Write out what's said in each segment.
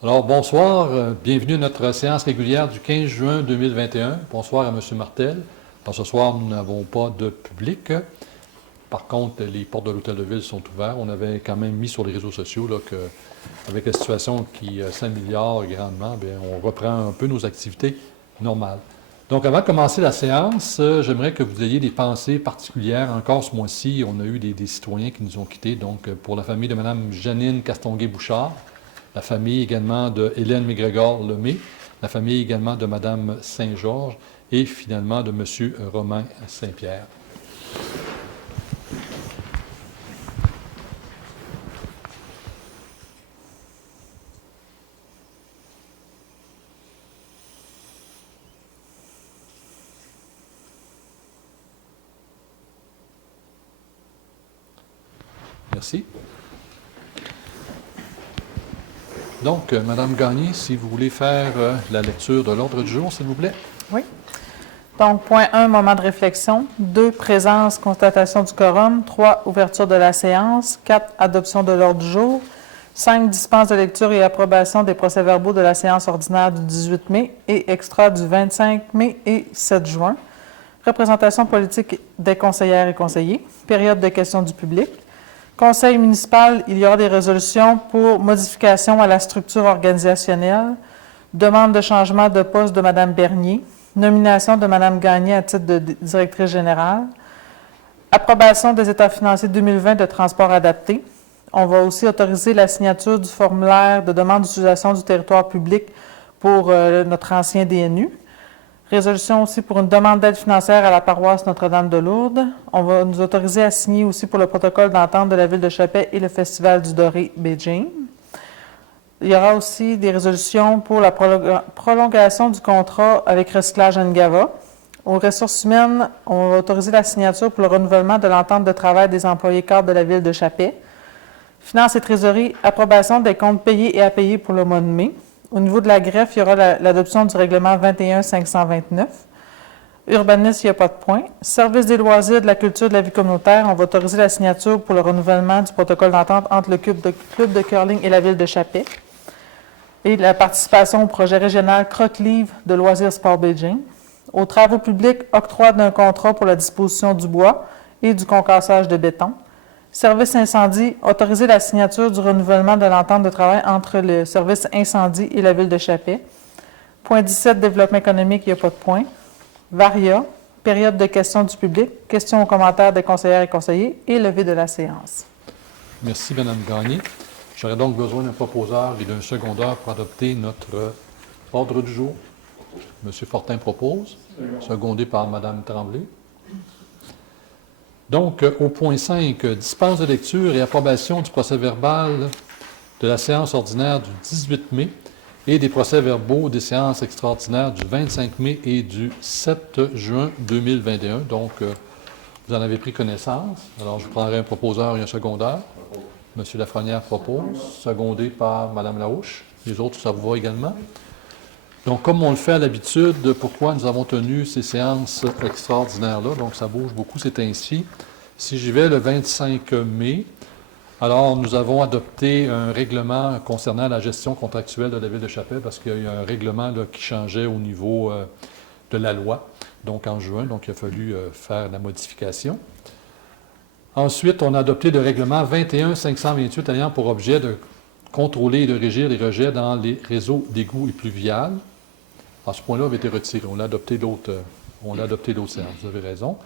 Alors, bonsoir, bienvenue à notre séance régulière du 15 juin 2021. Bonsoir à M. Martel. Alors, ce soir, nous n'avons pas de public. Par contre, les portes de l'Hôtel de Ville sont ouvertes. On avait quand même mis sur les réseaux sociaux là, qu'avec la situation qui s'améliore grandement, bien, on reprend un peu nos activités normales. Donc, avant de commencer la séance, j'aimerais que vous ayez des pensées particulières. Encore ce mois-ci, on a eu des citoyens qui nous ont quittés. Donc, pour la famille de Mme Janine Castonguay-Bouchard, la famille également de Hélène Mégrégor-Lemay, la famille également de Mme Saint-Georges et finalement de M. Romain Saint-Pierre. Merci. Donc, Mme Gagné, si vous voulez faire la lecture de l'ordre du jour, s'il vous plaît. Oui. Donc, point 1, moment de réflexion. 2, présence, constatation du quorum. 3, ouverture de la séance. 4, adoption de l'ordre du jour. 5, dispense de lecture et approbation des procès-verbaux de la séance ordinaire du 18 mai et extra du 25 mai et 7 juin. Représentation politique des conseillères et conseillers. Période de questions du public. Conseil municipal, il y aura des résolutions pour modification à la structure organisationnelle, demande de changement de poste de Mme Bernier, nomination de Mme Gagné à titre de directrice générale, approbation des états financiers 2020 de transport adapté. On va aussi autoriser la signature du formulaire de demande d'utilisation du territoire public pour notre ancien DNU. Résolution aussi pour une demande d'aide financière à la paroisse Notre-Dame-de-Lourdes. On va nous autoriser à signer aussi pour le protocole d'entente de la Ville de Chapet et le Festival du Doré Beijing. Il y aura aussi des résolutions pour la prolongation du contrat avec Recyclage Ngava. Aux ressources humaines, on va autoriser la signature pour le renouvellement de l'entente de travail des employés cadres de la Ville de Chapet. Finances et trésorerie, approbation des comptes payés et à payer pour le mois de mai. Au niveau de la greffe, il y aura l'adoption du règlement 21-529. Urbanisme, il n'y a pas de point. Service des loisirs, de la culture et de la vie communautaire, on va autoriser la signature pour le renouvellement du protocole d'entente entre le club de curling et la Ville de Chapet. Et la participation au projet régional Croque-Livre de Loisirs Sport Beijing. Aux travaux publics, octroi d'un contrat pour la disposition du bois et du concassage de béton. Service incendie, autoriser la signature du renouvellement de l'entente de travail entre le service incendie et la Ville de Chapet. Point 17, développement économique, il n'y a pas de point. Varia, période de questions du public, questions aux commentaires des conseillères et conseillers et levée de la séance. Merci, Mme Gagné. J'aurais donc besoin d'un proposeur et d'un secondeur pour adopter notre ordre du jour. M. Fortin propose, secondé par Mme Tremblay. Donc, au point 5, dispense de lecture et approbation du procès-verbal de la séance ordinaire du 18 mai et des procès-verbaux des séances extraordinaires du 25 mai et du 7 juin 2021. Donc, vous en avez pris connaissance. Alors, je prendrai un proposeur et un secondeur. M. Lafrenière propose, secondé par Mme Larouche. Les autres, ça vous va également. Donc, comme on le fait à l'habitude, pourquoi nous avons tenu ces séances extraordinaires-là? Donc, ça bouge beaucoup, c'est ainsi. Si j'y vais le 25 mai, alors nous avons adopté un règlement concernant la gestion contractuelle de la Ville de Chapet parce qu'il y a eu un règlement là, qui changeait au niveau de la loi, donc en juin, donc il a fallu faire la modification. Ensuite, on a adopté le règlement 21-528 ayant pour objet de contrôler et de régir les rejets dans les réseaux d'égouts et pluviales. À ce point-là, avait été retiré. On l'a adopté l'autre séance, vous avez raison.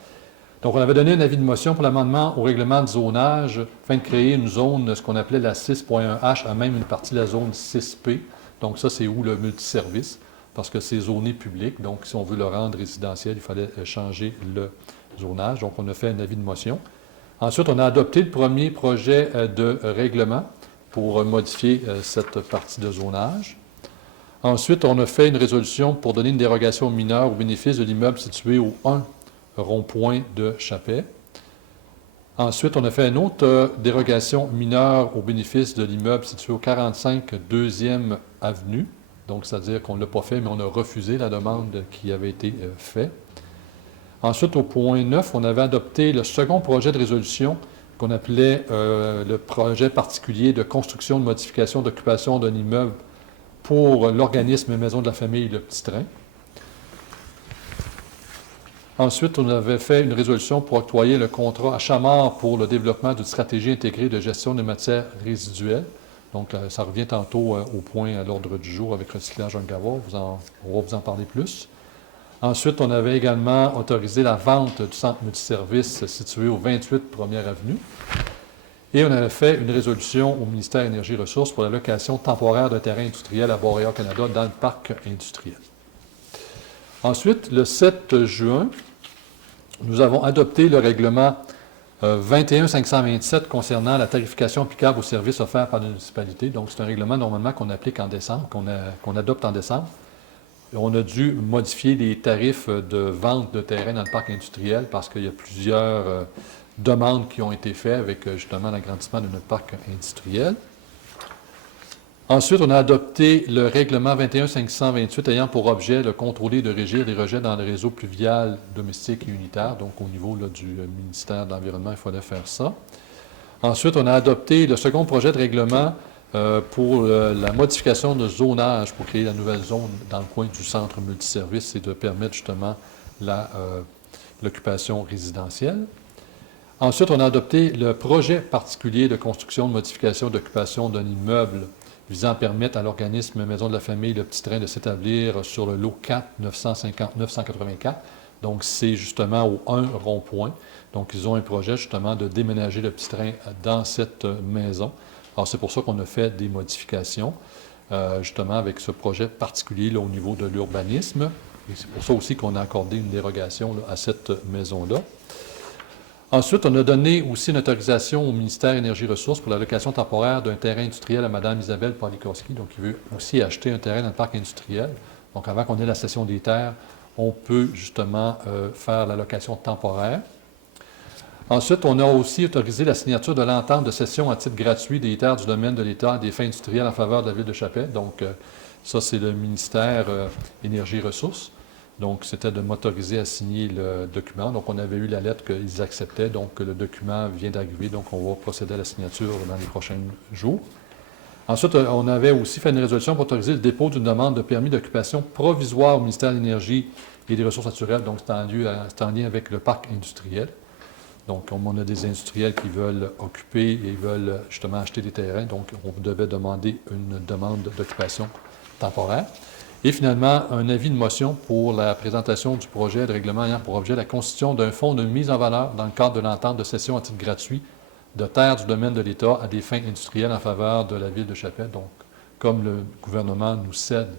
Donc, on avait donné un avis de motion pour l'amendement au règlement de zonage afin de créer une zone, ce qu'on appelait la 6.1H, à même une partie de la zone 6P. Donc, ça, c'est où le multiservice, parce que c'est zoné public. Donc, si on veut le rendre résidentiel, il fallait changer le zonage. Donc, on a fait un avis de motion. Ensuite, on a adopté le premier projet de règlement pour modifier cette partie de zonage. Ensuite, on a fait une résolution pour donner une dérogation mineure au bénéfice de l'immeuble situé au 1 rond-point de Chapet. Ensuite, on a fait une autre dérogation mineure au bénéfice de l'immeuble situé au 45 2e Avenue. Donc, c'est-à-dire qu'on ne l'a pas fait, mais on a refusé la demande qui avait été faite. Ensuite, au point 9, on avait adopté le second projet de résolution qu'on appelait le projet particulier de construction de modification d'occupation d'un immeuble pour l'organisme Maison de la famille Le Petit Train. Ensuite, on avait fait une résolution pour octroyer le contrat à Chamard pour le développement d'une stratégie intégrée de gestion des matières résiduelles. Donc, ça revient tantôt au point à l'ordre du jour avec Recyclage Ungava. On va vous en parler plus. Ensuite, on avait également autorisé la vente du centre multiservice situé au 28 Première Avenue. Et on avait fait une résolution au ministère Énergie et Ressources pour la location temporaire d'un terrain industriel à Boréal, Canada, dans le parc industriel. Ensuite, le 7 juin, nous avons adopté le règlement 21-527 concernant la tarification applicable aux services offerts par la municipalité. Donc, c'est un règlement normalement qu'on applique en décembre, qu'on adopte en décembre. On a dû modifier les tarifs de vente de terrain dans le parc industriel parce qu'il y a plusieurs demandes qui ont été faites avec justement l'agrandissement de notre parc industriel. Ensuite, on a adopté le règlement 21-528 ayant pour objet de contrôler et de régir les rejets dans le réseau pluvial, domestique et unitaire. Donc, au niveau là, du ministère de l'Environnement, il fallait faire ça. Ensuite, on a adopté le second projet de règlement pour la modification de zonage pour créer la nouvelle zone dans le coin du centre multiservice et de permettre justement l'occupation résidentielle. Ensuite, on a adopté le projet particulier de construction, de modification, d'occupation d'un immeuble visant à permettre à l'organisme Maison de la famille Le Petit Train de s'établir sur le lot 4 959-184. Donc, c'est justement au 1 rond-point. Donc, ils ont un projet justement de déménager le Petit Train dans cette maison. Alors, c'est pour ça qu'on a fait des modifications, justement avec ce projet particulier là, au niveau de l'urbanisme. Et c'est pour ça aussi qu'on a accordé une dérogation là, à cette maison-là. Ensuite, on a donné aussi une autorisation au ministère Énergie et Ressources pour la location temporaire d'un terrain industriel à Mme Isabelle Polikowski, donc qui veut aussi acheter un terrain dans le parc industriel. Donc, avant qu'on ait la cession des terres, on peut justement faire la location temporaire. Ensuite, on a aussi autorisé la signature de l'entente de cession à titre gratuit des terres du domaine de l'État à des fins industrielles en faveur de la ville de Chapelle. Donc, ça, c'est le ministère Énergie et Ressources. Donc, c'était de m'autoriser à signer le document. Donc, on avait eu la lettre qu'ils acceptaient. Donc, le document vient d'arriver. Donc, on va procéder à la signature dans les prochains jours. Ensuite, on avait aussi fait une résolution pour autoriser le dépôt d'une demande de permis d'occupation provisoire au ministère de l'Énergie et des Ressources naturelles. Donc, c'est en lien avec le parc industriel. Donc, comme on a des industriels qui veulent occuper et veulent justement acheter des terrains, donc on devait demander une demande d'occupation temporaire. Et finalement, un avis de motion pour la présentation du projet de règlement ayant pour objet la constitution d'un fonds de mise en valeur dans le cadre de l'entente de cession à titre gratuit de terres du domaine de l'État à des fins industrielles en faveur de la ville de Chapelle. Donc, comme le gouvernement nous cède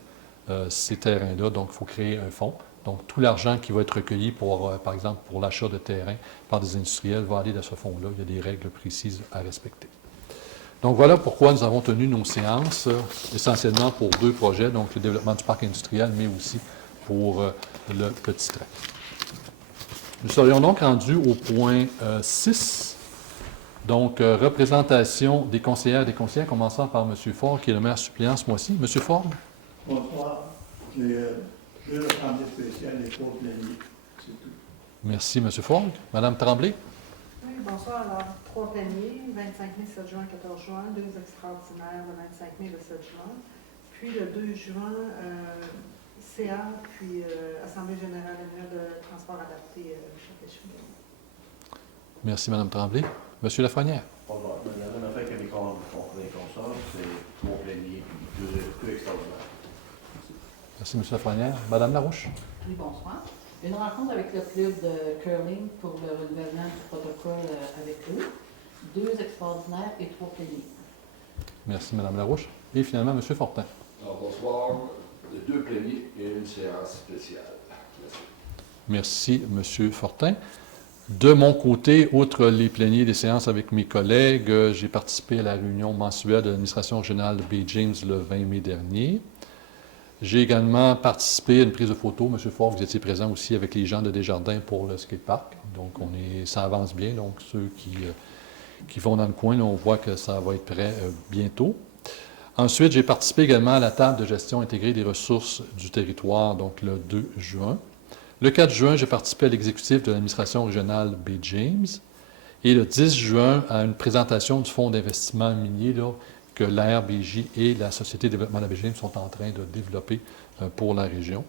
ces terrains-là, donc il faut créer un fonds. Donc, tout l'argent qui va être recueilli, par exemple, pour l'achat de terrain par des industriels va aller dans ce fonds-là. Il y a des règles précises à respecter. Donc, voilà pourquoi nous avons tenu nos séances, essentiellement pour deux projets, donc le développement du parc industriel, mais aussi pour le petit train. Nous serions donc rendus au point 6, donc représentation des conseillères et des conseillers, commençant par M. Ford, qui est le maire suppléant ce mois-ci. M. Ford? Bonsoir. Deux assemblées spéciales et trois pléniers, c'est tout. Merci, M. Ford. Mme Tremblay? Oui, bonsoir. Alors, trois pléniers, 25 mai, 7 juin, 14 juin, deux extraordinaires, le 25 mai, le 7 juin. Puis le 2 juin, CA, puis Assemblée générale annuelle de transport adapté Chapelle-Chouinard. Merci, Mme Tremblay. M. Lafrenière? Bonjour. La même affaire que les consorts, c'est trois pléniers et deux extraordinaires. Merci, M. Lafrenière. Mme Larouche? Oui, bonsoir. Une rencontre avec le club de curling pour le renouvellement du protocole avec eux. Deux extraordinaires et trois pléniers. Merci, Mme Larouche. Et finalement, M. Fortin. Alors, bonsoir. Deux pléniers et une séance spéciale. Merci, M. Fortin. De mon côté, outre les pléniers des séances avec mes collègues, j'ai participé à la réunion mensuelle de l'administration régionale de Bay James le 20 mai dernier. J'ai également participé à une prise de photo. M. Ford, vous étiez présent aussi avec les gens de Desjardins pour le skatepark. Donc, ça avance bien. Donc, ceux qui vont dans le coin, là, on voit que ça va être prêt bientôt. Ensuite, j'ai participé également à la table de gestion intégrée des ressources du territoire, donc le 2 juin. Le 4 juin, j'ai participé à l'exécutif de l'administration régionale Bay James. Et le 10 juin, à une présentation du fonds d'investissement minier là, que l'ARBJ et la Société de développement de la Baie-James sont en train de développer pour la région.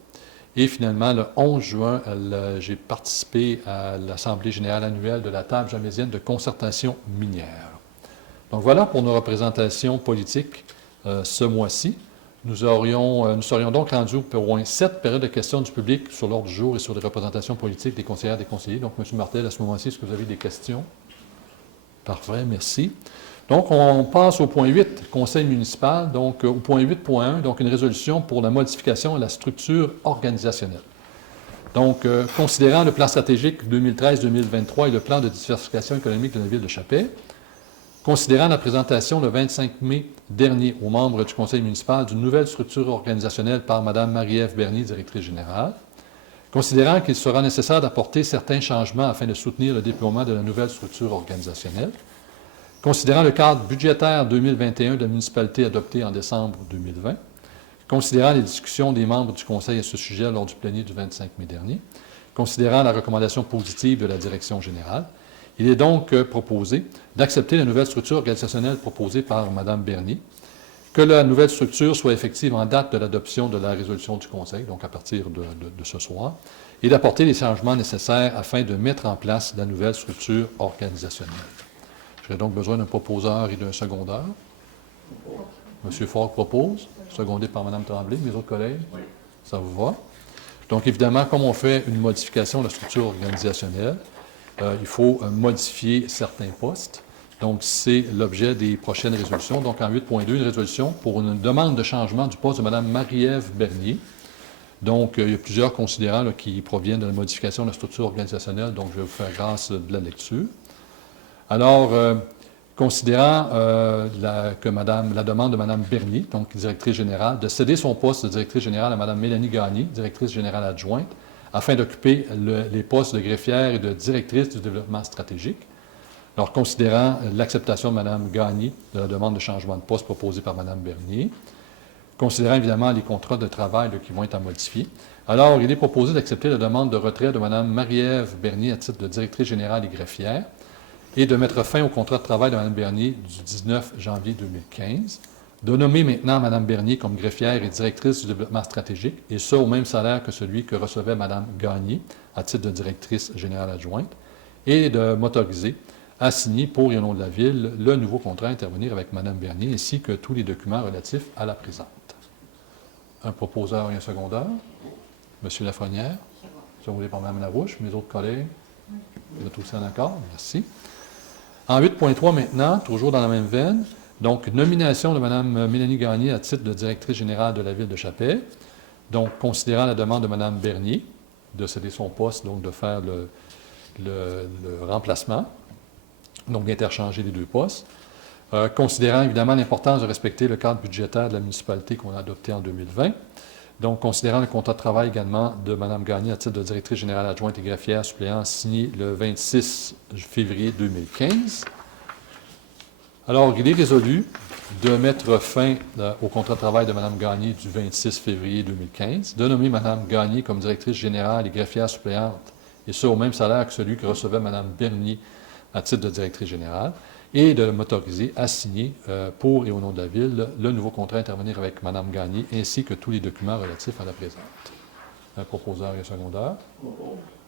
Et finalement, le 11 juin, j'ai participé à l'Assemblée générale annuelle de la Table jamaisienne de concertation minière. Donc voilà pour nos représentations politiques ce mois-ci. Nous serions donc rendus au point 7, période de questions du public sur l'ordre du jour et sur les représentations politiques des conseillères et des conseillers. Donc, M. Martel, à ce moment-ci, est-ce que vous avez des questions? Parfait, merci. Donc, on passe au point 8, conseil municipal. Donc, au point 8.1, donc une résolution pour la modification de la structure organisationnelle. Donc, considérant le plan stratégique 2013-2023 et le plan de diversification économique de la ville de Chapais, considérant la présentation le 25 mai dernier aux membres du conseil municipal d'une nouvelle structure organisationnelle par Mme Marie-Ève Bernier, directrice générale, considérant qu'il sera nécessaire d'apporter certains changements afin de soutenir le déploiement de la nouvelle structure organisationnelle, considérant le cadre budgétaire 2021 de la municipalité adopté en décembre 2020, considérant les discussions des membres du conseil à ce sujet lors du plénier du 25 mai dernier, considérant la recommandation positive de la direction générale, il est donc proposé d'accepter la nouvelle structure organisationnelle proposée par Mme Bernier, que la nouvelle structure soit effective en date de l'adoption de la résolution du Conseil, donc à partir de ce soir, et d'apporter les changements nécessaires afin de mettre en place la nouvelle structure organisationnelle. J'aurais donc besoin d'un proposeur et d'un secondeur. M. Faure propose, secondé par Mme Tremblay. Mes autres collègues? Oui. Ça vous va? Donc, évidemment, comme on fait une modification de la structure organisationnelle, il faut modifier certains postes. Donc, c'est l'objet des prochaines résolutions. Donc, en 8.2, une résolution pour une demande de changement du poste de Mme Marie-Ève Bernier. Donc, il y a plusieurs considérants là, qui proviennent de la modification de la structure organisationnelle. Donc, je vais vous faire grâce de la lecture. Alors, considérant la demande de Mme Bernier, donc directrice générale, de céder son poste de directrice générale à Mme Mélanie Gagné, directrice générale adjointe, afin d'occuper les postes de greffière et de directrice du développement stratégique. Alors, considérant l'acceptation de Mme Gagné de la demande de changement de poste proposée par Mme Bernier, considérant évidemment les contrats de travail qui vont être à modifier, alors il est proposé d'accepter la demande de retrait de Mme Marie-Ève Bernier à titre de directrice générale et greffière et de mettre fin au contrat de travail de Mme Bernier du 19 janvier 2015, de nommer maintenant Mme Bernier comme greffière et directrice du développement stratégique, et ça au même salaire que celui que recevait Mme Gagné à titre de directrice générale adjointe, et de m'autoriser à signer pour et au nom de la Ville le nouveau contrat à intervenir avec Mme Bernier, ainsi que tous les documents relatifs à la présente. Un proposeur et un secondeur. M. Lafrenière, secondé par Mme Larouche. Mes autres collègues, vous êtes aussi en accord? Merci. En 8.3 maintenant, toujours dans la même veine, donc, nomination de Mme Mélanie Gagné à titre de directrice générale de la Ville de Chapais. Donc, considérant la demande de Mme Bernier de céder son poste, donc de faire le remplacement, donc d'interchanger les deux postes. Considérant évidemment l'importance de respecter le cadre budgétaire de la municipalité qu'on a adopté en 2020. Donc, considérant le contrat de travail également de Mme Gagné à titre de directrice générale adjointe et greffière suppléant signé le 26 février 2015. Alors, il est résolu de mettre fin au contrat de travail de Mme Gagné du 26 février 2015, de nommer Mme Gagné comme directrice générale et greffière suppléante, et ce au même salaire que celui que recevait Mme Bernier à titre de directrice générale, et de m'autoriser à signer pour et au nom de la Ville le nouveau contrat à intervenir avec Mme Gagné, ainsi que tous les documents relatifs à la présente. Un proposeur et un secondeur.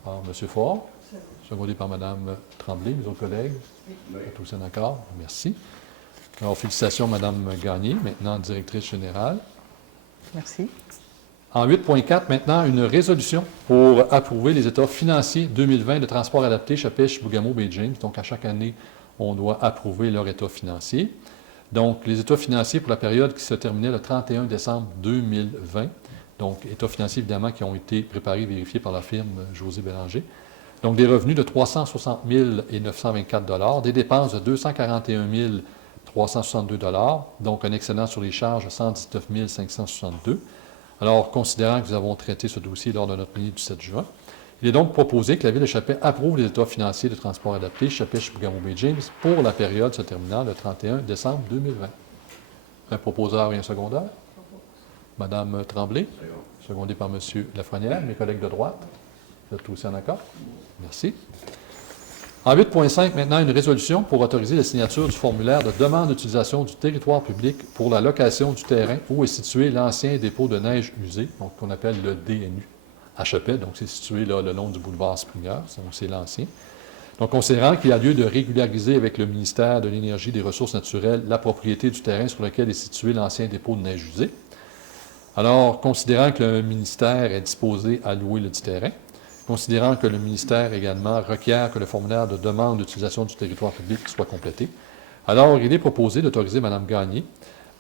Alors, M. Faure, secondé par Mme Tremblay, mes autres collègues. Vous êtes tous en accord? Merci. Alors, félicitations, Mme Gagné, maintenant directrice générale. Merci. En 8.4, maintenant, une résolution pour approuver les états financiers 2020 de transport adapté Chapais, Chibougamau, Baie-James. Donc, à chaque année, on doit approuver leur état financier. Donc, les états financiers pour la période qui se terminait le 31 décembre 2020. Donc, états financiers, évidemment, qui ont été préparés et vérifiés par la firme José Bélanger. Donc, des revenus de 360 924 $, des dépenses de 241 362 $, donc un excédent sur les charges de 119 562 $. Alors, considérant que nous avons traité ce dossier lors de notre réunion du 7 juin, il est donc proposé que la Ville de Chapais approuve les états financiers de transport adapté Chapais, Chibougamau, Baie-James pour la période se terminant le 31 décembre 2020. Un proposeur et un secondeur. Mme Tremblay, secondé par M. Lafrenière, mes collègues de droite. Vous êtes tous en accord? Merci. En 8.5, maintenant, une résolution pour autoriser la signature du formulaire de demande d'utilisation du territoire public pour la location du terrain où est situé l'ancien dépôt de neige usée, donc qu'on appelle le DNU à Chapelle. Donc, c'est situé là, le long du boulevard Springer, donc c'est l'ancien. Donc, considérant qu'il y a lieu de régulariser avec le ministère de l'Énergie et des Ressources naturelles la propriété du terrain sur lequel est situé l'ancien dépôt de neige usée. Alors, considérant que le ministère est disposé à louer le dit terrain, considérant que le ministère également requiert que le formulaire de demande d'utilisation du territoire public soit complété, alors il est proposé d'autoriser Mme Gagné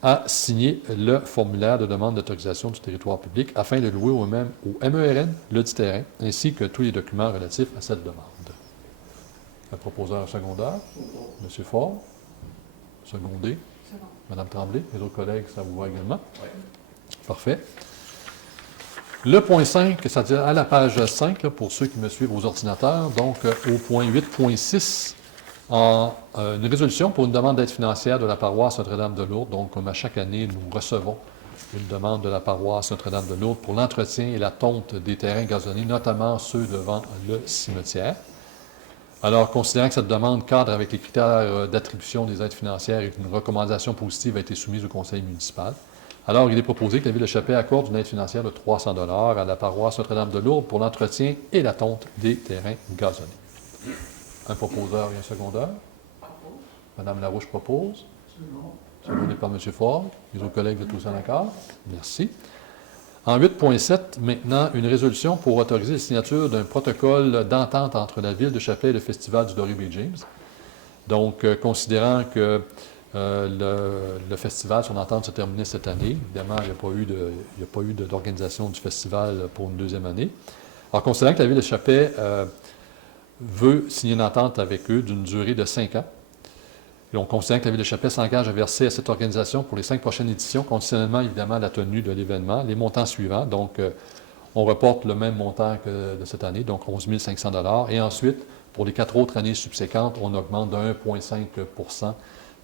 à signer le formulaire de demande d'autorisation du territoire public afin de louer au MERN le dit terrain, ainsi que tous les documents relatifs à cette demande. Le proposeur secondaire, M. Ford, secondé, C'est bon. Mme Tremblay, les autres collègues, ça vous va également? Oui. Parfait. Le point 5, c'est-à-dire à la page 5, là, pour ceux qui me suivent aux ordinateurs, donc au point 8.6, une résolution pour une demande d'aide financière de la paroisse Notre-Dame-de-Lourdes. Donc, comme à chaque année, nous recevons une demande de la paroisse Notre-Dame-de-Lourdes pour l'entretien et la tonte des terrains gazonnés, notamment ceux devant le cimetière. Alors, considérant que cette demande cadre avec les critères d'attribution des aides financières et qu'une recommandation positive a été soumise au conseil municipal, alors il est proposé que la Ville de Chapelle accorde une aide financière de 300 $ à la paroisse Notre-Dame-de-Lourdes pour l'entretien et la tonte des terrains gazonnés. Un proposeur et un secondaire. Mme Larouche propose. Secondé par M. Ford. Les autres collègues, vous êtes tous en accord? Merci. En 8.7, maintenant, une résolution pour autoriser la signature d'un protocole d'entente entre la Ville de Chapelle et le Festival du Dory Bay James. Donc, considérant que le festival, son entente se terminait cette année. Évidemment, il n'y a pas eu d'organisation du festival pour une deuxième année. Alors, considérant que la Ville de Chapelle veut signer une entente avec eux d'une durée de 5 ans, et on considère que la Ville de Chapelle s'engage à verser à cette organisation pour les 5 prochaines éditions, conditionnellement évidemment à la tenue de l'événement, les montants suivants. Donc, on reporte le même montant que de cette année, donc 11 500 $. Et ensuite, pour les 4 autres années subséquentes, on augmente de 1,5 %.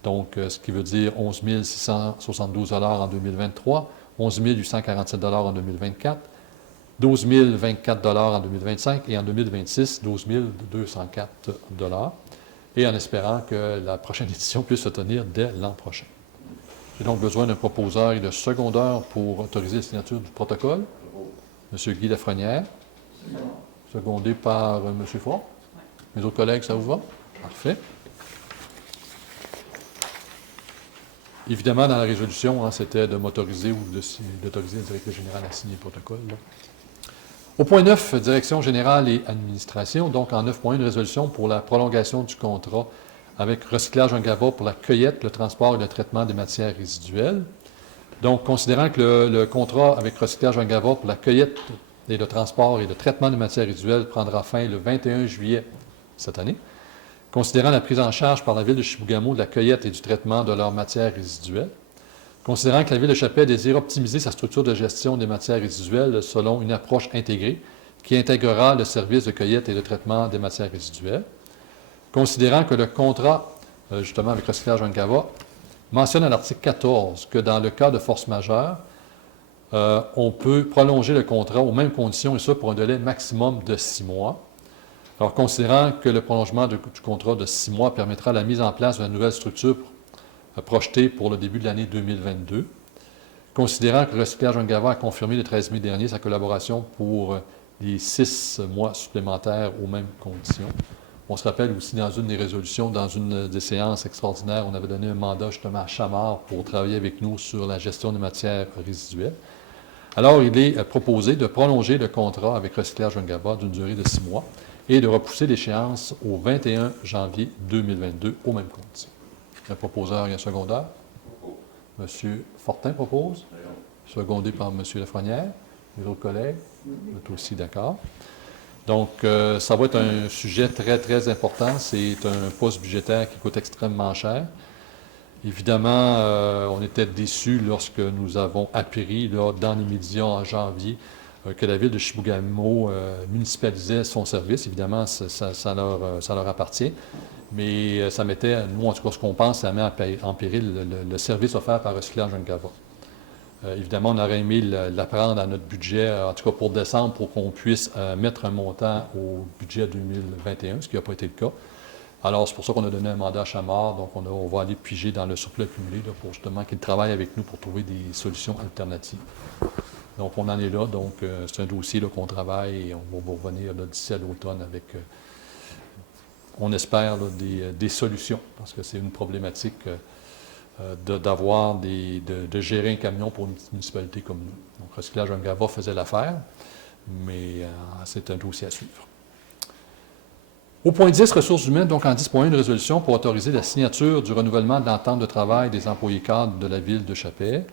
Donc, ce qui veut dire 11 672 $ en 2023, 11 847 $ en 2024, 12 024 $ en 2025 et en 2026, 12 204 $. Et en espérant que la prochaine édition puisse se tenir dès l'an prochain. J'ai donc besoin d'un proposeur et de secondeur pour autoriser la signature du protocole. M. Guy Lafrenière, secondé par M. Ford. Mes autres collègues, ça vous va? Parfait. Évidemment, dans la résolution, c'était de m'autoriser ou d'autoriser le directeur général à signer le protocole. Là. Au point 9, direction générale et administration, donc en 9.1, une résolution pour la prolongation du contrat avec Recyclage Ungava pour la cueillette, le transport et le traitement des matières résiduelles. Donc, considérant que le contrat avec Recyclage Ungava pour la cueillette et le transport et le traitement des matières résiduelles prendra fin le 21 juillet cette année, considérant la prise en charge par la Ville de Chibougamau de la cueillette et du traitement de leurs matières résiduelles, considérant que la Ville de Chapelle désire optimiser sa structure de gestion des matières résiduelles selon une approche intégrée qui intégrera le service de cueillette et de traitement des matières résiduelles, considérant que le contrat, justement avec Recyclage Ungava, mentionne à l'article 14 que dans le cas de force majeure, on peut prolonger le contrat aux mêmes conditions, et ça pour un délai maximum de 6 mois. Alors, considérant que le prolongement du contrat de 6 mois permettra la mise en place d'une nouvelle structure projetée pour le début de l'année 2022, considérant que le Recyclage Ungava a confirmé le 13 mai dernier sa collaboration pour les 6 mois supplémentaires aux mêmes conditions. On se rappelle aussi dans une des résolutions, dans une des séances extraordinaires, on avait donné un mandat justement à Chamard pour travailler avec nous sur la gestion des matières résiduelles. Alors, il est proposé de prolonger le contrat avec Recyclage Ungava d'une durée de 6 mois et de repousser l'échéance au 21 janvier 2022 aux mêmes conditions. Un proposeur et un secondaire. M. Fortin propose, secondé par M. Lafrenière. Les autres collègues, vous êtes aussi d'accord. Donc, ça va être un sujet très, très important. C'est un poste budgétaire qui coûte extrêmement cher. Évidemment, on était déçus lorsque nous avons appris là, dans les médias en janvier que la Ville de Chibougamau municipalisait son service. Évidemment, ça leur appartient. Mais ça mettait, nous, en tout cas, ce qu'on pense, ça met en péril le service offert par Recyclage Ungava. Évidemment, on aurait aimé l'apprendre à notre budget, en tout cas pour décembre, pour qu'on puisse mettre un montant au budget 2021, ce qui n'a pas été le cas. Alors, c'est pour ça qu'on a donné un mandat à Chamard. Donc, on va aller piger dans le surplus accumulé là, pour justement qu'il travaille avec nous pour trouver des solutions alternatives. Donc, on en est là. Donc, c'est un dossier là, qu'on travaille et on va revenir là, d'ici à l'automne avec, on espère, là, des solutions parce que c'est une problématique de gérer un camion pour une petite municipalité comme nous. Donc, Recyclage Ungava faisait l'affaire, mais c'est un dossier à suivre. Au point 10, ressources humaines, donc en 10.1, une résolution pour autoriser la signature du renouvellement de l'entente de travail des employés cadres de la ville de Chapais.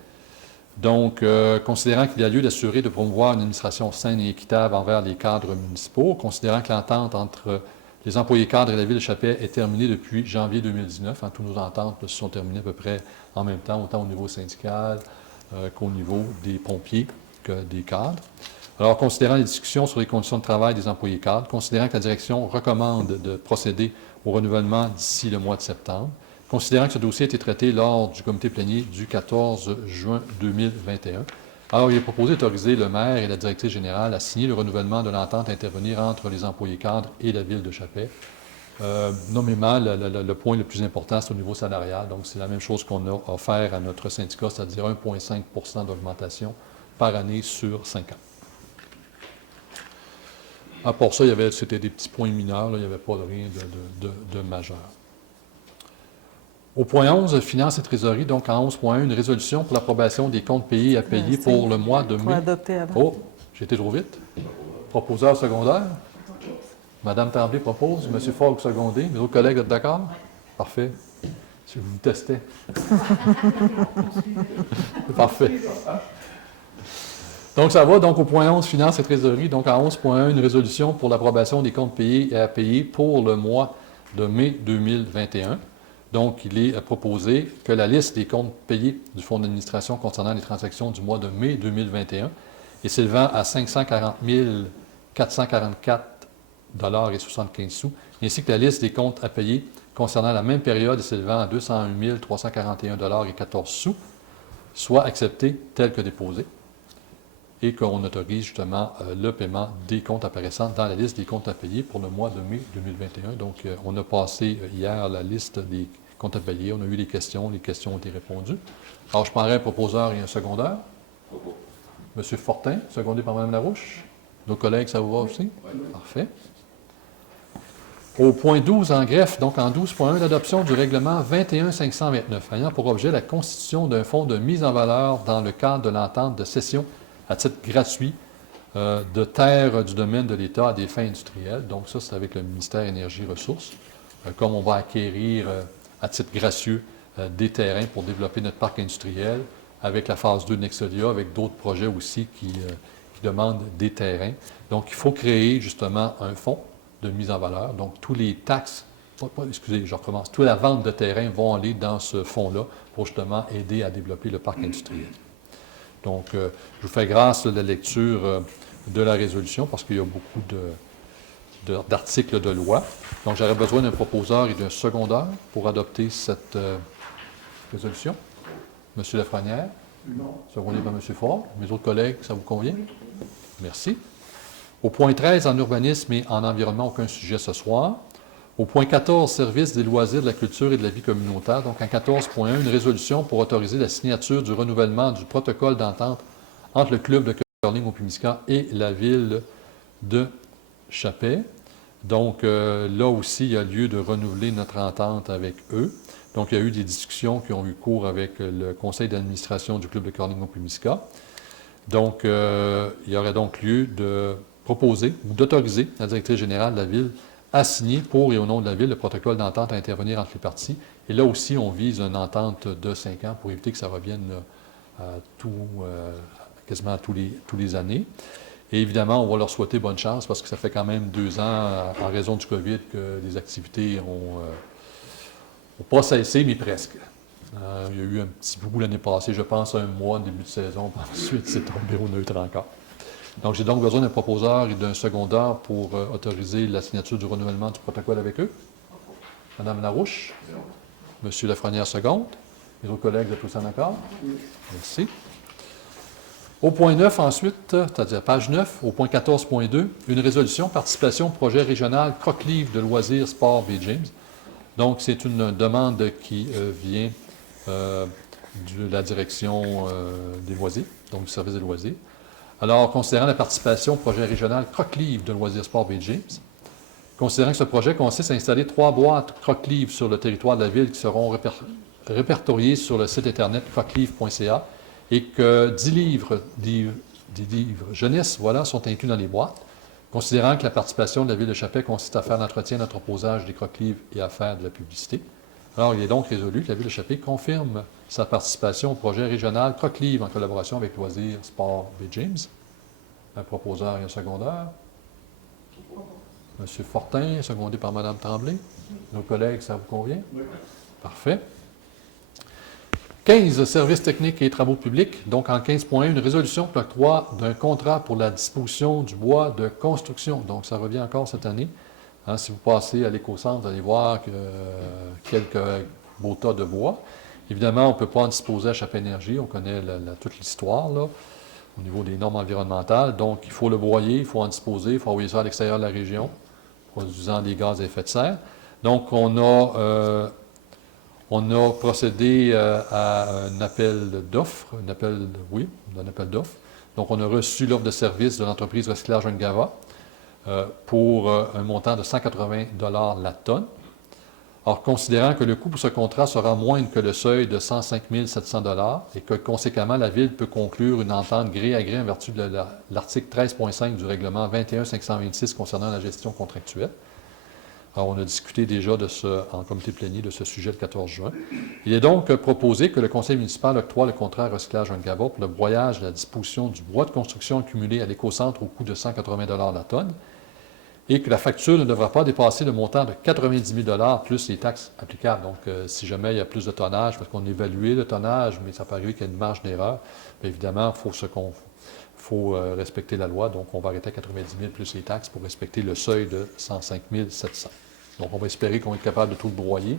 Donc, considérant qu'il y a lieu d'assurer de promouvoir une administration saine et équitable envers les cadres municipaux, considérant que l'entente entre les employés cadres et la ville de Chapais est terminée depuis janvier 2019, toutes nos ententes se sont terminées à peu près en même temps, autant au niveau syndical qu'au niveau des pompiers que des cadres. Alors, considérant les discussions sur les conditions de travail des employés cadres, considérant que la direction recommande de procéder au renouvellement d'ici le mois de septembre, considérant que ce dossier a été traité lors du comité plénier du 14 juin 2021, alors il est proposé d'autoriser le maire et la directrice générale à signer le renouvellement de l'entente à intervenir entre les employés cadres et la ville de Chapais. Nommément, le point le plus important, c'est au niveau salarial. Donc, c'est la même chose qu'on a offert à notre syndicat, c'est-à-dire 1,5 % d'augmentation par année sur 5 ans. À part ça, c'était des petits points mineurs, là, il n'y avait pas de rien de majeur. Au point 11, finances et trésorerie, donc en 11.1, une résolution pour l'approbation des comptes payés à payer pour le mois de mai. Oh, j'ai été trop vite. Proposeur secondaire. Madame Tremblay propose, M. Fogg secondé. Mes autres collègues êtes d'accord? Parfait. Si vous me testez. Parfait. Donc, ça va. Donc, au point 11, finances et trésorerie. Donc, en 11.1, une résolution pour l'approbation des comptes payés et à payer pour le mois de mai 2021. Donc, il est proposé que la liste des comptes payés du Fonds d'administration concernant les transactions du mois de mai 2021 et s'élevant à 540 444,75 $, ainsi que la liste des comptes à payer concernant la même période et s'élevant à 201 341,14 $, soit acceptée telle que déposée, et qu'on autorise justement le paiement des comptes apparaissant dans la liste des comptes à payer pour le mois de mai 2021. Donc, on a passé hier la liste des comptes à payer, on a eu les questions ont été répondues. Alors, je prendrai un proposeur et un secondaire. M. Fortin, secondé par Mme Larouche. Nos collègues, ça vous va aussi? Oui. Parfait. Au point 12, en greffe, donc en 12.1, l'adoption du règlement 21-529, ayant pour objet la constitution d'un fonds de mise en valeur dans le cadre de l'entente de cession à titre gratuit de terres du domaine de l'État à des fins industrielles. Donc ça, c'est avec le ministère Énergie-Ressources. Comme on va acquérir à titre gracieux des terrains pour développer notre parc industriel, avec la phase 2 de Nexolia, avec d'autres projets aussi qui demandent des terrains. Donc, il faut créer justement un fonds de mise en valeur. Donc, tous les taxes, excusez, je recommence, toute la vente de terrains vont aller dans ce fonds-là pour justement aider à développer le parc industriel. Donc, je vous fais grâce de la lecture de la résolution parce qu'il y a beaucoup d'articles de loi. Donc, j'aurais besoin d'un proposeur et d'un secondaire pour adopter cette résolution. M. Lafrenière? Non. Secondé par M. Ford. Mes autres collègues, ça vous convient? Merci. Au point 13, en urbanisme et en environnement, aucun sujet ce soir. Au point 14, services des loisirs, de la culture et de la vie communautaire. Donc, en 14.1, une résolution pour autoriser la signature du renouvellement du protocole d'entente entre le club de curling au Pumisca et la ville de Chapais. Donc, là aussi, il y a lieu de renouveler notre entente avec eux. Donc, il y a eu des discussions qui ont eu cours avec le conseil d'administration du club de curling au Pumisca. Donc, il y aurait donc lieu de proposer ou d'autoriser la directrice générale de la ville à signer pour et au nom de la ville le protocole d'entente à intervenir entre les parties. Et là aussi, on vise une entente de 5 ans pour éviter que ça revienne quasiment tous les années. Et évidemment, on va leur souhaiter bonne chance parce que ça fait quand même 2 ans, en raison du COVID, que les activités n'ont pas cessé, mais presque. Il y a eu un petit bout l'année passée, je pense, 1 mois, début de saison, puis ensuite c'est tombé au neutre encore. Donc, j'ai donc besoin d'un proposeur et d'un secondaire pour autoriser la signature du renouvellement du protocole avec eux. Mme Larouche. M. Lafrenière seconde. Mes autres collègues, vous êtes tous en accord? Merci. Au point 9, ensuite, c'est-à-dire page 9, au point 14.2, une résolution, participation au projet régional Croque-Livre de loisirs, sport Bay James. Donc, c'est une demande qui vient de la direction des loisirs, donc du service des loisirs. Alors, considérant la participation au projet régional Croque-Livre de Loisirs Sport Baie James, considérant que ce projet consiste à installer 3 boîtes Croque-Livre sur le territoire de la ville qui seront répertoriées sur le site internet croquelivre.ca et que 10 livres jeunesse sont inclus dans les boîtes, considérant que la participation de la ville de Chappais consiste à faire l'entretien, l'entreposage des croque-livres et à faire de la publicité. Alors, il est donc résolu que la ville de Chappais confirme sa participation au projet régional Croque-Livre en collaboration avec Loisirs Sport Baie James. Un proposeur et un secondeur. M. Fortin, secondé par Mme Tremblay. Nos collègues, ça vous convient? Oui. Parfait. 15, services techniques et travaux publics. Donc, en 15.1, une résolution pour l'octroi d'un contrat pour la disposition du bois de construction. Donc, ça revient encore cette année. Hein, si vous passez à l'éco-centre, vous allez voir quelques beaux tas de bois. Évidemment, on ne peut pas en disposer à Chappais Énergie. On connaît toute l'histoire là, au niveau des normes environnementales. Donc, il faut le broyer, il faut en disposer, il faut envoyer ça à l'extérieur de la région, produisant des gaz à effet de serre. Donc, on a procédé à un appel d'offres, un appel d'offres. Donc, on a reçu l'offre de service de l'entreprise Recyclage Ungava pour un montant de 180 $ la tonne. Alors, considérant que le coût pour ce contrat sera moindre que le seuil de 105 700 $ et que, conséquemment, la Ville peut conclure une entente gré à gré en vertu de l'article 13.5 du règlement 21-526 concernant la gestion contractuelle. Alors, on a discuté déjà en comité plénier de ce sujet le 14 juin. Il est donc proposé que le conseil municipal octroie le contrat Recyclage Ungava pour le broyage et la disposition du bois de construction accumulé à l'éco-centre au coût de 180 $ la tonne et que la facture ne devra pas dépasser le montant de 90 000 $ plus les taxes applicables. Donc, si jamais il y a plus de tonnage, parce qu'on évalue le tonnage, mais ça peut arriver qu'il y a une marge d'erreur, bien évidemment, il faut respecter la loi. Donc, on va arrêter à 90 000 plus les taxes pour respecter le seuil de 105 700. Donc, on va espérer qu'on est capable de tout le broyer,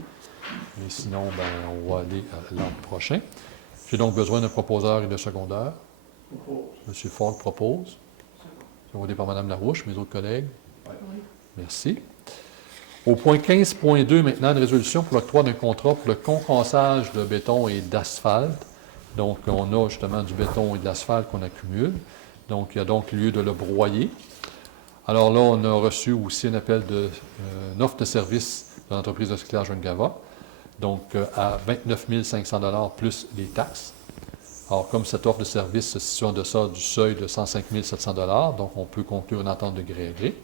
mais sinon, on va aller à l'an prochain. J'ai donc besoin d'un proposeur et d'un secondeur. M. Ford propose. Secondé par Mme Larouche, mes autres collègues. Oui. Merci. Au point 15.2, maintenant, une résolution pour l'octroi d'un contrat pour le concassage de béton et d'asphalte. Donc, on a justement du béton et de l'asphalte qu'on accumule. Donc, il y a donc lieu de le broyer. Alors là, on a reçu aussi un appel une offre de service de l'entreprise de recyclage Ungava, donc à 29 500 $ plus les taxes. Alors, comme cette offre de service se situe en deçà du seuil de 105 700 $, donc on peut conclure une entente de gré à gré.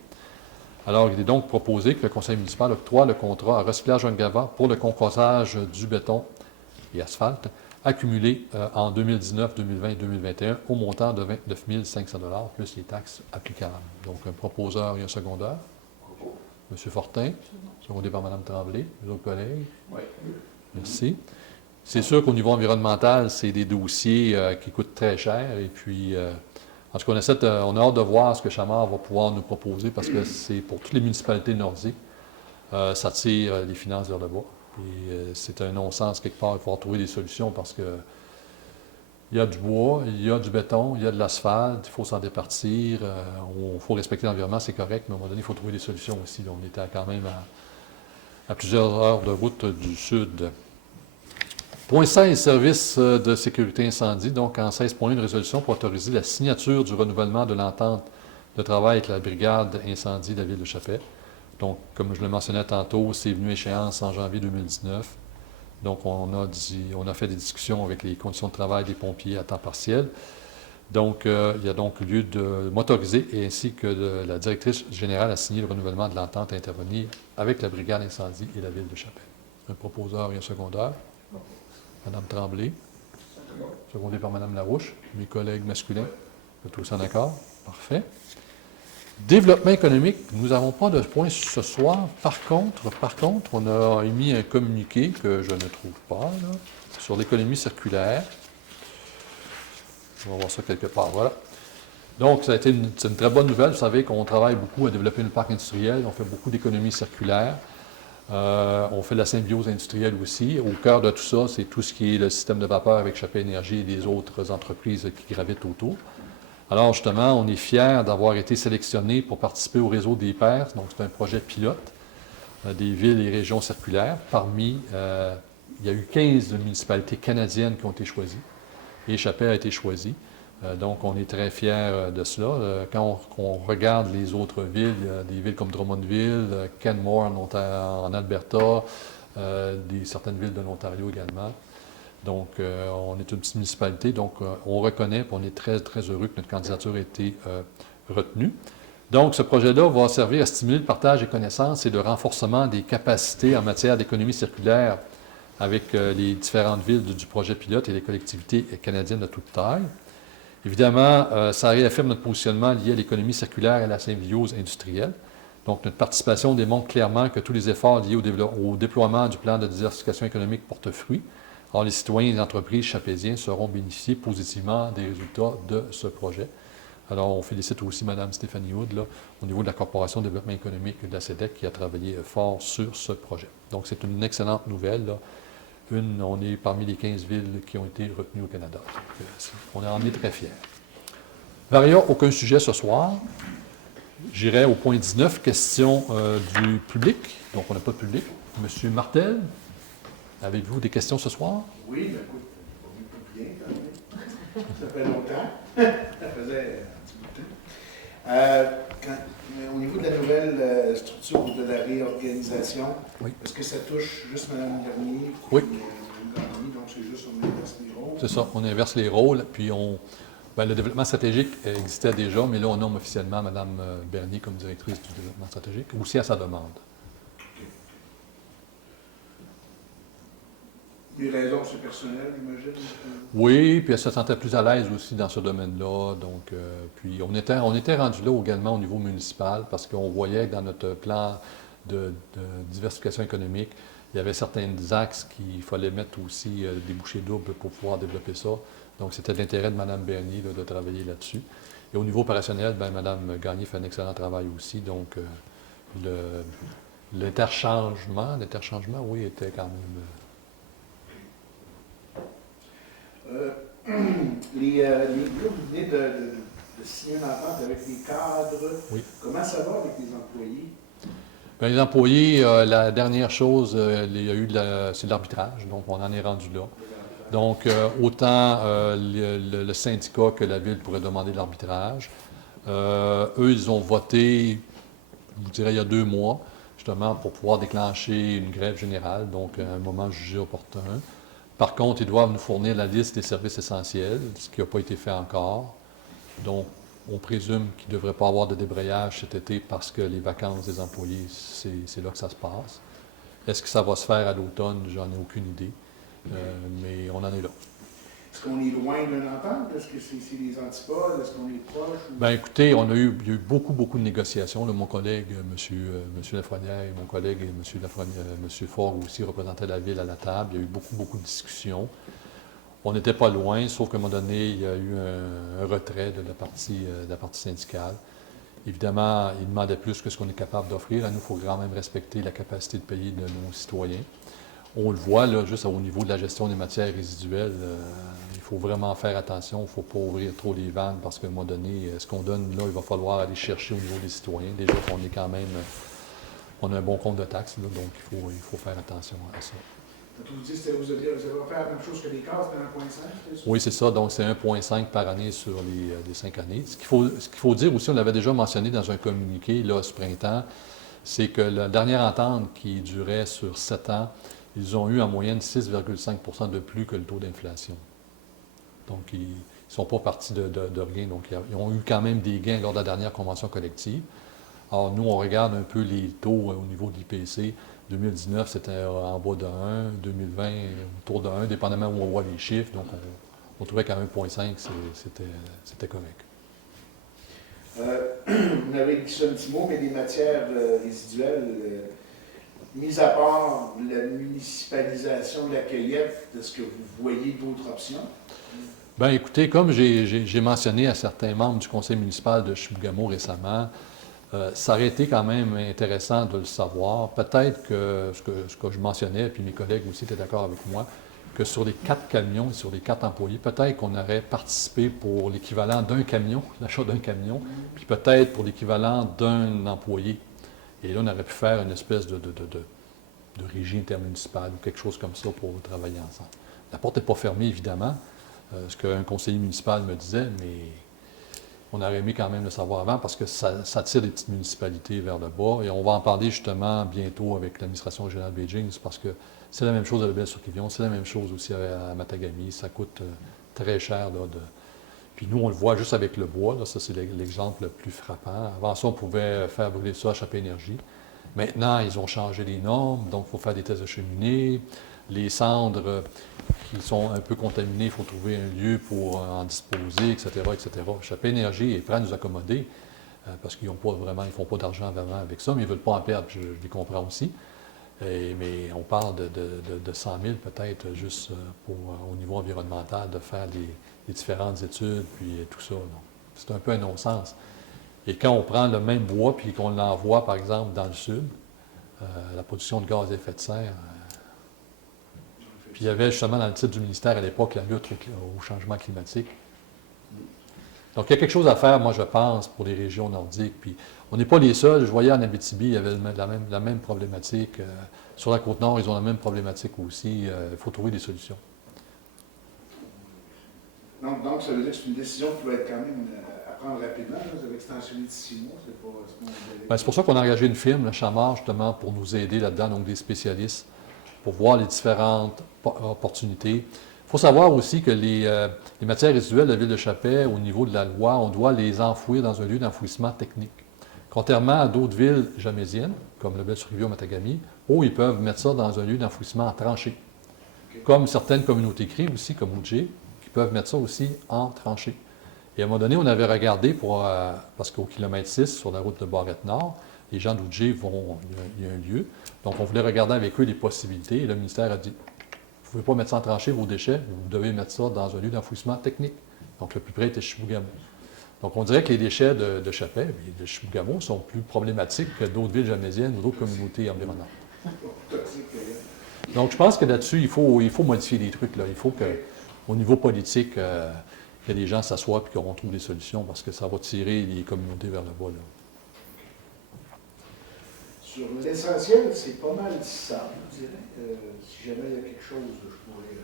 Alors, il est donc proposé que le conseil municipal octroie le contrat à Recyclage Ungava pour le concassage du béton et asphalte accumulé en 2019, 2020 et 2021 au montant de 29 500 $ plus les taxes applicables. Donc, un proposeur et un secondeur. M. Fortin, secondé par Mme Tremblay, mes autres collègues. Oui. Merci. C'est sûr qu'au niveau environnemental, c'est des dossiers qui coûtent très cher. Et puis, en tout cas, on a hâte de voir ce que Chamard va pouvoir nous proposer parce que c'est pour toutes les municipalités nordiques, ça tire les finances vers le bas. Et c'est un non-sens quelque part. Il faut trouver des solutions parce que il y a du bois, il y a du béton, il y a de l'asphalte, il faut s'en départir. Il faut respecter l'environnement, c'est correct, mais à un moment donné, il faut trouver des solutions aussi. On était quand même à plusieurs heures de route du sud. Point 16, service de sécurité incendie. Donc, en 16.1, une résolution pour autoriser la signature du renouvellement de l'entente de travail avec la brigade incendie de la ville de Chappais. Donc, comme je le mentionnais tantôt, c'est venu échéance en janvier 2019. Donc, on a fait des discussions avec les conditions de travail des pompiers à temps partiel. Donc, il y a donc lieu de m'autoriser ainsi que la directrice générale à signer le renouvellement de l'entente à intervenir avec la brigade incendie et la ville de Chappais. Un proposeur et un secondeur. Mme Tremblay, secondé par Mme Larouche. Mes collègues masculins, tous en accord. Parfait. Développement économique, nous n'avons pas de point ce soir. Par contre, on a émis un communiqué que je ne trouve pas, là, sur l'économie circulaire. On va voir ça quelque part. Voilà. Donc, c'est une très bonne nouvelle. Vous savez qu'on travaille beaucoup à développer le parc industriel. On fait beaucoup d'économie circulaire. On fait de la symbiose industrielle aussi. Au cœur de tout ça, c'est tout ce qui est le système de vapeur avec Chappais Énergie et des autres entreprises qui gravitent autour. Alors, justement, on est fiers d'avoir été sélectionnés pour participer au réseau des pairs. Donc, c'est un projet pilote des villes et régions circulaires. Parmi, il y a eu 15 municipalités canadiennes qui ont été choisies et Échappée a été choisie. Donc, on est très fiers de cela. Quand on regarde les autres villes, il y a des villes comme Drummondville, Canmore en Alberta, certaines villes de l'Ontario également. Donc, on est une petite municipalité, donc on reconnaît et on est très, très heureux que notre candidature ait été retenue. Donc, ce projet-là va servir à stimuler le partage des connaissances et le renforcement des capacités en matière d'économie circulaire avec les différentes villes du projet pilote et les collectivités canadiennes de toute taille. Évidemment, ça réaffirme notre positionnement lié à l'économie circulaire et à la symbiose industrielle. Donc, notre participation démontre clairement que tous les efforts liés au déploiement du plan de diversification économique portent fruit. Alors, les citoyens et les entreprises chapéziens seront bénéficiés positivement des résultats de ce projet. Alors, on félicite aussi Mme Stéphanie Hood, là, au niveau de la Corporation de développement économique de la SEDEC, qui a travaillé fort sur ce projet. Donc, c'est une excellente nouvelle, là. On est parmi les 15 villes qui ont été retenues au Canada. Donc, on en est très fiers. Varia, aucun sujet ce soir. J'irai au point 19, question du public. Donc, on n'a pas de public. Monsieur Martel, avez-vous des questions ce soir? Oui, mais écoute, pas bien quand même. Ça fait longtemps. Ça faisait un petit bout de temps. Au niveau de la nouvelle structure de la réorganisation, oui. Est-ce que ça touche juste Mme Garnier? Oui. Mme Garnier, donc c'est juste on inverse les rôles? C'est ça, on inverse les rôles, puis le développement stratégique existait déjà, mais là, on nomme officiellement Mme Bernier comme directrice du développement stratégique, aussi à sa demande. Les raisons, c'est personnel, j'imagine? Oui, puis elle se sentait plus à l'aise aussi dans ce domaine-là. Donc, puis on était rendu là également au niveau municipal parce qu'on voyait que dans notre plan de diversification économique, il y avait certains axes qu'il fallait mettre aussi des bouchées doubles pour pouvoir développer ça. Donc, c'était l'intérêt de Mme Bernier là, de travailler là-dessus. Et au niveau opérationnel, bien, Mme Gagné fait un excellent travail aussi. Donc, l'interchangement, oui, était quand même... Là, vous venez de signer une entente avec les cadres. Oui. Comment ça va avec les employés? Bien, les employés, la dernière chose, il y a eu c'est l'arbitrage, donc on en est rendu là. Donc, autant le syndicat que la Ville pourraient demander de l'arbitrage. Eux, ils ont voté, je vous dirais, il y a 2 mois, justement, pour pouvoir déclencher une grève générale, donc à un moment jugé opportun. Par contre, ils doivent nous fournir la liste des services essentiels, ce qui n'a pas été fait encore. Donc, on présume qu'il ne devrait pas avoir de débrayage cet été parce que les vacances des employés, c'est là que ça se passe. Est-ce que ça va se faire à l'automne? J'en ai aucune idée. Mais on en est là. Est-ce qu'on est loin d'une entente? Est-ce que c'est des antipodes? Est-ce qu'on est proche? Ou... Bien, écoutez, il y a eu beaucoup de négociations. Là, mon collègue, M. Lafrenière, et mon collègue, M. Ford aussi, représentaient la Ville à la table. Il y a eu beaucoup de discussions. On n'était pas loin, sauf qu'à un moment donné, il y a eu un retrait de la partie syndicale. Évidemment, il demandait plus que ce qu'on est capable d'offrir. À nous, il faut quand même respecter la capacité de payer de nos citoyens. On le voit, là, juste au niveau de la gestion des matières résiduelles, il faut vraiment faire attention. Il ne faut pas ouvrir trop les vannes parce qu'à un moment donné, ce qu'on donne là, il va falloir aller chercher au niveau des citoyens. Déjà qu'on est quand même, on a un bon compte de taxes, là, donc il faut faire attention à ça. Vous dites que vous allez faire la même chose que les cases, c'est 1,5? Oui, c'est ça. Donc, c'est 1,5 par année sur les 5 années. Ce qu'il faut dire aussi, on l'avait déjà mentionné dans un communiqué là, ce printemps, c'est que la dernière entente qui durait sur 7 ans, ils ont eu en moyenne 6,5 de plus que le taux d'inflation. Donc, ils ne sont pas partis de rien. Donc, ils ont eu quand même des gains lors de la dernière convention collective. Alors, nous, on regarde un peu les taux au niveau de l'IPC. 2019, c'était en bas de 1. 2020, autour de 1, dépendamment où on voit les chiffres. Donc, on trouvait qu'à 1,5, c'était correct. Vous avez dit ça un petit mot, mais des matières résiduelles, mis à part la municipalisation de la cueillette, est-ce que vous voyez d'autres options? Bien, écoutez, comme j'ai mentionné à certains membres du conseil municipal de Chibougamau récemment, ça aurait été quand même intéressant de le savoir. Peut-être que ce que je mentionnais, puis mes collègues aussi étaient d'accord avec moi, que sur les 4 camions et sur les 4 employés, peut-être qu'on aurait participé pour l'équivalent d'un camion, l'achat d'un camion, puis peut-être pour l'équivalent d'un employé. Et là, on aurait pu faire une espèce de régie intermunicipale ou quelque chose comme ça pour travailler ensemble. La porte n'est pas fermée, évidemment, ce qu'un conseiller municipal me disait, mais on aurait aimé quand même le savoir avant parce que ça tire les petites municipalités vers le bas. Et on va en parler justement bientôt avec l'administration régionale de Beijing, parce que c'est la même chose à Lebel-sur-Quévillon, c'est la même chose aussi à Matagami. Ça coûte très cher. Là, Puis nous, on le voit juste avec le bois. Là, ça, c'est l'exemple le plus frappant. Avant ça, on pouvait faire brûler ça à Chapé Énergie. Maintenant, ils ont changé les normes, donc il faut faire des tests de cheminée. Les cendres qui sont un peu contaminées, il faut trouver un lieu pour en disposer, etc., etc. Chapé Énergie est prêt à nous accommoder parce qu'ils ne font pas d'argent vraiment avec ça, mais ils ne veulent pas en perdre, je les comprends aussi. Mais on parle de 100 000 peut-être juste au niveau environnemental, de faire les différentes études, puis tout ça. C'est un peu un non-sens. Et quand on prend le même bois, puis qu'on l'envoie, par exemple, dans le sud, la production de gaz à effet de serre, puis il y avait justement dans le titre du ministère à l'époque la lutte au changement climatique. Donc il y a quelque chose à faire, moi je pense, pour les régions nordiques. Puis on n'est pas les seuls. Je voyais en Abitibi, il y avait la même problématique. Sur la Côte-Nord, ils ont la même problématique aussi. Il faut trouver des solutions. Donc, ça veut dire que c'est une décision qui doit être quand même à prendre rapidement. Là. Vous avez extensionné de 6 mois, c'est pas C'est pour ça qu'on a engagé une firme, le Chamard, justement, pour nous aider là-dedans, donc des spécialistes, pour voir les différentes opportunités. Il faut savoir aussi que les matières résiduelles de la ville de Chapais, au niveau de la loi, on doit les enfouir dans un lieu d'enfouissement technique. Contrairement à d'autres villes jamésiennes, comme Lebel-sur-Quévillon, Matagami, où ils peuvent mettre ça dans un lieu d'enfouissement en tranchée. Comme certaines communautés crimes aussi, comme Oudjé, qui peuvent mettre ça aussi en tranchée. Et à un moment donné, on avait regardé parce qu'au kilomètre 6, sur la route de Barrette-Nord, les gens d'Oudjé il y a un lieu. Donc, on voulait regarder avec eux les possibilités. Et le ministère a dit, vous ne pouvez pas mettre ça en tranchée, vos déchets, vous devez mettre ça dans un lieu d'enfouissement technique. Donc, le plus près était Chibougamau. Donc, on dirait que les déchets de Chapais, de Chibougamau, sont plus problématiques que d'autres villes jamésiennes ou d'autres communautés environnantes. Donc, je pense que là-dessus, il faut modifier les trucs. Là. Il faut qu'au niveau politique, que les gens s'assoient et qu'on trouve des solutions parce que ça va tirer les communautés vers le bas. Là. Sur l'essentiel, c'est pas mal simple, je dirais. Si jamais il y a quelque chose, je pourrais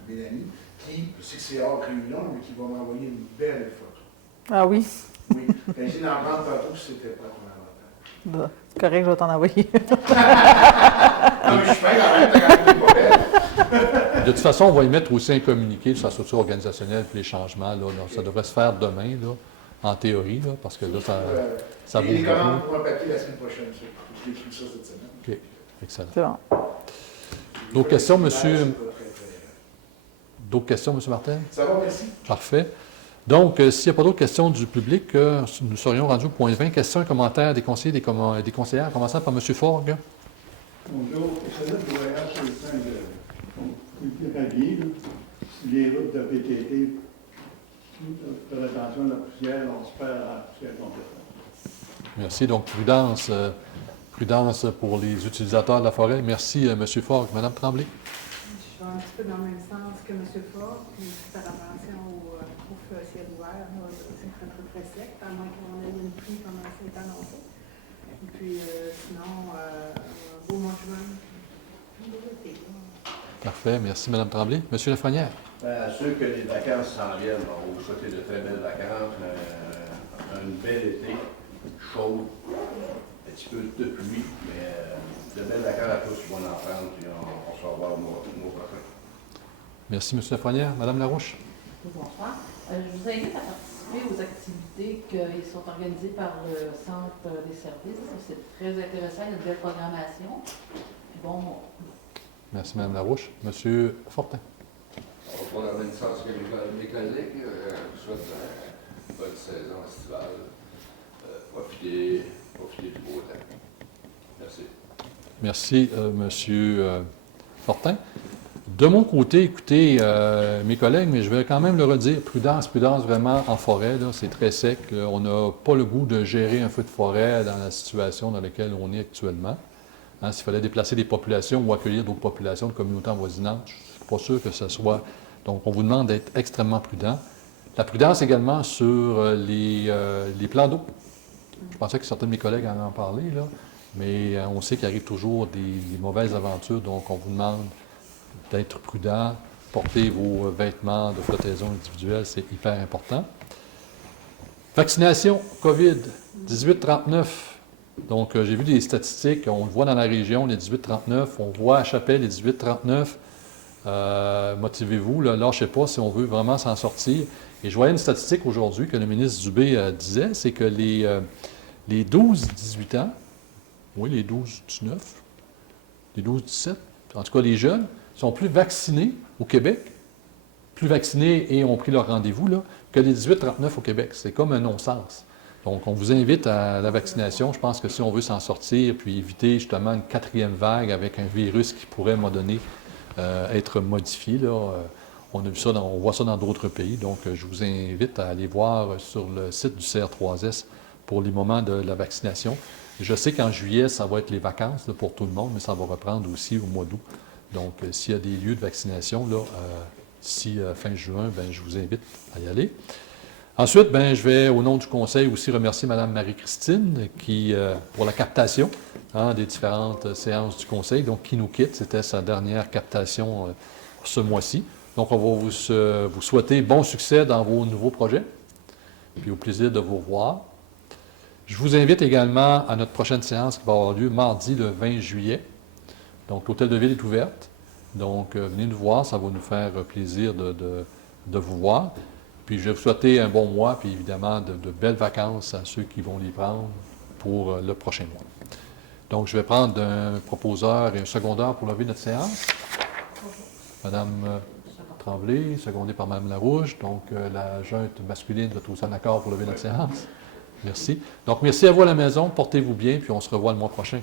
à Mélanie, qui, je sais que c'est hors réunion, mais qui va m'envoyer une belle photo. Ah oui? Oui. Quand j'ai d'en prendre tantôt, c'était pas ton avantage. C'est correct, je vais t'en envoyer. Non, mais je suis quand même pas belle. De toute façon, on va y mettre aussi un communiqué sur la structure organisationnelle et les changements. Là, donc, ça devrait se faire demain, là, en théorie, là, parce que là, ça vaut les beaucoup. commandes pour un papier la semaine prochaine. Je vais écrire ça cette semaine. OK, excellent. C'est bon. D'autres questions, monsieur? D'autres questions, M. Martin? Ça va, merci. Parfait. Donc, s'il n'y a pas d'autres questions du public, nous serions rendus au point 20. Questions et commentaires des conseillers et des conseillères, commençant par M. Forgue. Bonjour, je faisais le voyage sur le sein de Rabier, les routes de PTT, de rétention de la poussière, on se perd la poussière complètement. Merci. Donc, prudence pour les utilisateurs de la forêt. Merci, M. Forgue. Mme Tremblay. Je vais un petit peu dans le même sens que M. Ford, puis faire attention au ciel ouvert. C'est très sec, à moins qu'on ait une pluie comme c'est annoncé. Et puis, sinon, un beau mois de juin, un beau été. Parfait. Merci, Mme Tremblay. M. Lafrenière. À ceux que les vacances s'en viennent, on va vous souhaiter de très belles vacances, un bel été, chaud, un petit peu de pluie, mais de belles vacances à tous qui vont en prendre, puis on se revoit au mois prochain. Merci, M. Lafrenière. Mme Larouche. Bonsoir. Je vous invite à participer aux activités qui sont organisées par le Centre des services. C'est très intéressant, il y a une belle programmation. Puis bon, Merci, Mme Larouche. M. Fortin. Pour la Renaissance mécanique, je souhaite une bonne saison estivale. Profitez du beau temps. Merci. Merci, M. Fortin. De mon côté, écoutez, mes collègues, mais je vais quand même le redire, prudence vraiment en forêt, là, c'est très sec. Là, on n'a pas le goût de gérer un feu de forêt dans la situation dans laquelle on est actuellement. Hein, s'il fallait déplacer des populations ou accueillir d'autres populations de communautés avoisinantes, je ne suis pas sûr que ce soit. Donc, on vous demande d'être extrêmement prudent. La prudence également sur les plans d'eau. Je pensais que certains de mes collègues en ont parlé, là, mais on sait qu'il arrive toujours des mauvaises aventures, donc on vous demande d'être prudent, porter vos vêtements de flottaison individuelle, c'est hyper important. Vaccination COVID, 18-39. Donc, j'ai vu des statistiques, on le voit dans la région, les 18-39, on voit à Chapelle les 18-39. Motivez-vous, là, lâchez pas si on veut vraiment s'en sortir. Et je voyais une statistique aujourd'hui que le ministre Dubé disait, c'est que les 12-18 ans, oui, les 12-19, les 12-17, en tout cas les jeunes, sont plus vaccinés au Québec, plus vaccinés et ont pris leur rendez-vous, là, que les 18-39 au Québec. C'est comme un non-sens. Donc, on vous invite à la vaccination. Je pense que si on veut s'en sortir, puis éviter justement une 4e vague avec un virus qui pourrait, à un moment donné, être modifié, là, on a vu ça, on voit ça dans d'autres pays. Donc, je vous invite à aller voir sur le site du CR3S pour les moments de la vaccination. Je sais qu'en juillet, ça va être les vacances là, pour tout le monde, mais ça va reprendre aussi au mois d'août. Donc, s'il y a des lieux de vaccination, là, d'ici fin juin, bien, je vous invite à y aller. Ensuite, bien, je vais, au nom du Conseil, aussi remercier Mme Marie-Christine qui, pour la captation des différentes séances du Conseil, donc qui nous quitte. C'était sa dernière captation ce mois-ci. Donc, on va vous souhaiter bon succès dans vos nouveaux projets, puis au plaisir de vous revoir. Je vous invite également à notre prochaine séance qui va avoir lieu mardi le 20 juillet. Donc, l'Hôtel de Ville est ouverte. Donc, venez nous voir, ça va nous faire plaisir de vous voir. Puis, je vais vous souhaiter un bon mois, puis évidemment, de belles vacances à ceux qui vont les prendre pour le prochain mois. Donc, je vais prendre un proposeur et un secondeur pour lever notre séance. Madame Tremblay, secondée par Mme Larouche. Donc, la junte masculine va tous en accord pour lever notre séance. Merci. Donc, merci à vous à la maison. Portez-vous bien, puis on se revoit le mois prochain.